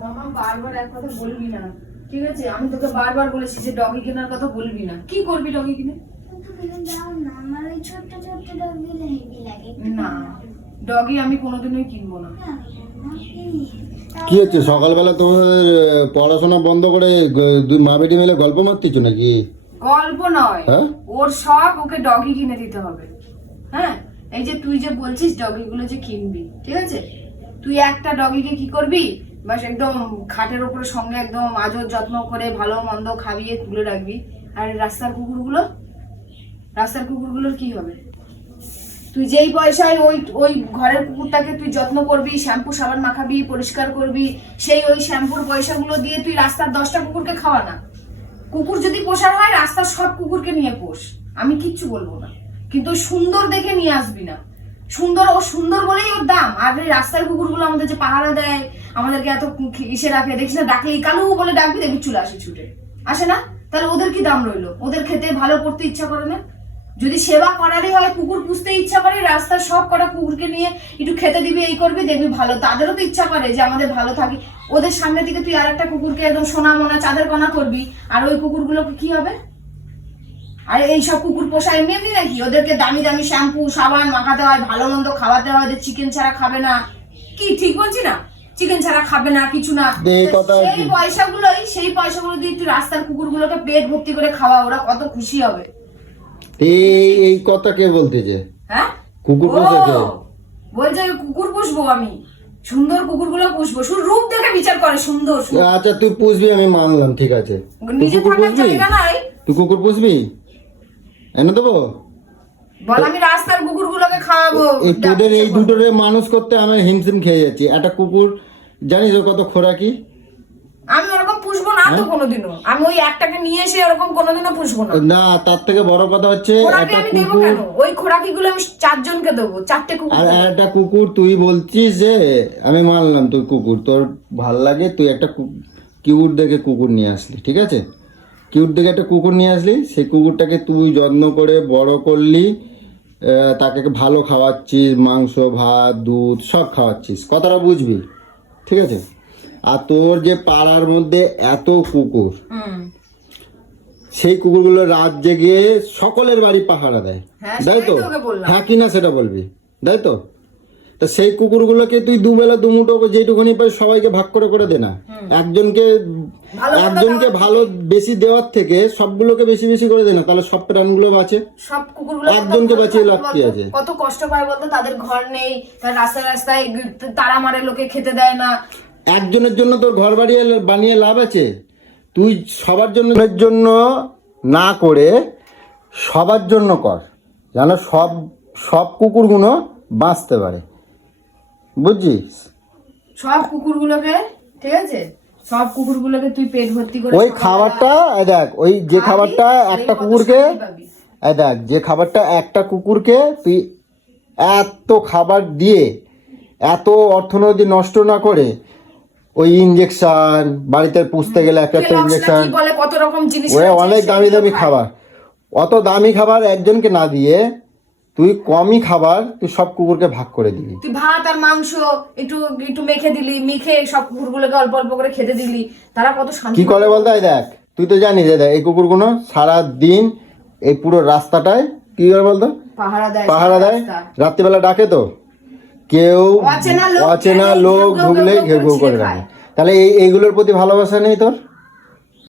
মামা বারবার এক কথা বলবি না। ঠিক আছে? আমি তোকে বারবার বলেছি যে ডগি কেনার কথা বলবি না। কি করবি ডগি কিনে? না। ডগ আমি কোনোদিনই কিনবো না। কি হচ্ছে? সকালবেলা তোমাদের পড়াশোনা বন্ধ করে দুই মা বেটি মিলে গল্প মারতেছ নাকি? গল্প নয়। হ্যাঁ? ওর শখ ওকে ডগি কিনে দিতে হবে। হ্যাঁ? এই যে তুই যে বলছিস ডগি গুলো যে কিনবি ঠিক আছে? তুই একটা ডগিকে কি করবি? বাস একদম খাটের উপরে সঙ্গে একদম আজর যত্ন করে ভালো মন্দ খাইয়ে তুলে রাখবি। আর রাস্তার কুকুরগুলো? রাস্তার কুকুরগুলোর কি হবে? তুই যেই পয়সায় ওই ওই ঘরের কুকুরটাকে তুই যত্ন করবি, শ্যাম্পু সাবান মাখাবি, পরিষ্কার করবি, সেই ওই শ্যাম্পুর পয়সাগুলো দিয়ে তুই রাস্তার দশটা কুকুরকে খাওয়া না। কুকুর যদি পোষার হয়, রাস্তার সব কুকুরকে নিয়ে পোষ। আমি কিচ্ছু বলব না। কিন্তু সুন্দর দেখে নিয়ে আসবি না। সুন্দর ও সুন্দর বলেই ওর দাম। আর এই রাস্তার কুকুরগুলো আমাদের যে পাহারা দেয়, আমাদেরকে এত ইসে রাখে। দেখিস না, ডাকলে কালু বলে ডাকবি, দেখবি চলে আসে ছুটে। আসে না? তাহলে ওদের কি দাম রইল? ওদের খেতে ভালো করতে ইচ্ছা করে না? যদি সেবা করারই হয়, কুকুর পুষতে ইচ্ছা করে, রাস্তার সব কটা কুকুরকে নিয়ে একটু খেতে দিবি, এই করবি, দেখবি ভালো। তাদেরও তো ইচ্ছা করে যে আমাদের ভালো থাকি। ওদের সামনে থেকে তুই আরেকটা কুকুরকে একদম সোনা মোনা চাঁদের কণা করবি, আর ওই কুকুরগুলোকে কি হবে? আর এই সব কুকুর পোষা এমনি এমনি নাকি? ওদেরকে দামি দামি শ্যাম্পু সাবান মাখাতে হয় ভালো মন্দ খাওয়াতে হয় ওদের চিকেন ছাড়া খাবে না। কি ঠিক বলছি না? চিকেন ছাড়া খাবে না কিছু না। সেই? পয়সাগুলোই সেই পয়সাগুলো দিয়ে তুই রাস্তার কুকুরগুলোকে পেট ভর্তি করে খাওয়া ওরা কত খুশি হবে। এই এই কথা কে বলতেছে? হ্যাঁ? কুকুর পোষে কে? বলছে কুকুর পুষবো আমি। সুন্দর কুকুরগুলো পুষবো। শুধু রূপ দেখে বিচার করে সুন্দর। আচ্ছা তুই পুষবি আমি মানলাম ঠিক আছে। নিজে থাকার জায়গা নাই। তুই কুকুর পুষবি? এনে দেবো? বল আমি রাস্তার কুকুরগুলোকে খাওয়াবো। এই তোদের এই দুটোরে মানুষ করতে আমি হিমশিম খেয়ে যাচ্ছি। একটা কুকুর জানিস ও কত খোরাকি আমি ওরকম পুষবো না হ্যাঁ? তো কোনোদিনও। আমি ওই একটাকে নিয়ে এসে ওরকম কোনোদিনও পুষবো না। না তার থেকে বড় কথা হচ্ছে একটা কুকুর ওই খোরাকি গুলো আমি চারজনকে দেবো চারটে কুকুর আর একটা কুকুর তুই বলছিস যে আমি মানলাম তুই কুকুর। তোর ভালো লাগে তুই একটা কিউট দেখে কুকুর নিয়ে আসলি ঠিক আছে? কিউট দেখে একটা কুকুর নিয়ে আসলি সেই কুকুরটাকে তুই যত্ন করে বড় করলি তাকে ভালো খাওয়াচ্ছিস মাংস ভাত দুধ সব খাওয়াচ্ছিস কথাটা বুঝবি ঠিক আছে? আর তোর যে পাড়ার মধ্যে এত কুকুর সেই কুকুরগুলো রাত জেগে সকলের বাড়ি পাহারা দেয় হ্যাঁ, তাই তো। হ্যাঁ কি না সেটা বলবি তাই তো? তা সেই কুকুরগুলোকে তুই দুবেলা দুমুটো যেটুকুনি পাই সবাইকে ভাগ করে করে দে না। একজনকে একজনকে ভালো বেশি দেওয়ার থেকে সবগুলোকে বেশি বেশি করে দে না। তাহলে সব প্রাণগুলো বাঁচে। সব কুকুরগুলো একজনকে বাঁচিয়ে লাভ কি আছে? কত কষ্ট পায় বলতো? তাদের ঘর নেই রাস্তায় রাস্তায় তারা মারে লোকে খেতে দেয় না। একজনের জন্য তোর ঘর বাড়িয়ে বানিয়ে লাভ আছে? তুই সবার জন্য জন্য না করে সবার জন্য কর। যেন সব সব কুকুরগুলো বাঁচতে পারে। বুঝছিস? সব কুকুরগুলোকে ঠিক আছে? সব কুকুরগুলোকে তুই পেট ভর্তি করে ওই খাবারটা এই দেখ ওই যে খাবারটা একটা কুকুরকে এই দেখ যে খাবারটা একটা কুকুরকে তুই এত খাবার দিয়ে এত অর্থনৈতিক নষ্ট না করে ওই ইঞ্জেকশন বাড়িতে পুষতে গেলে একটা একটা ইঞ্জেকশন কত রকম জিনিস ওরা অনেক দামি দামি খাবার অত দামি খাবার একজনকে না দিয়ে তুই কমই খাবার তুই সব কুকুরকে ভাগ করে দিবি। তুই ভাত আর মাংস একটু একটু মেখে দিলি মেখে সব কুকুরগুলোকে অল্প অল্প করে খেতে দিলি তারা কত শান্তি কি করে বলতে হয় দেখ তুই তো জানিস যে দেখ এই কুকুরগুলো সারা দিন এই পুরো রাস্তাটায় কি করে বলতো? পাহারা দেয় পাহারা দেয় রাত্রিবেলা ডাকে তো। কেউ অচেনা লোক লোক ঘেউ ঘেউ করে রাখে তাহলে এই এইগুলোর প্রতি ভালোবাসা নেই তোর?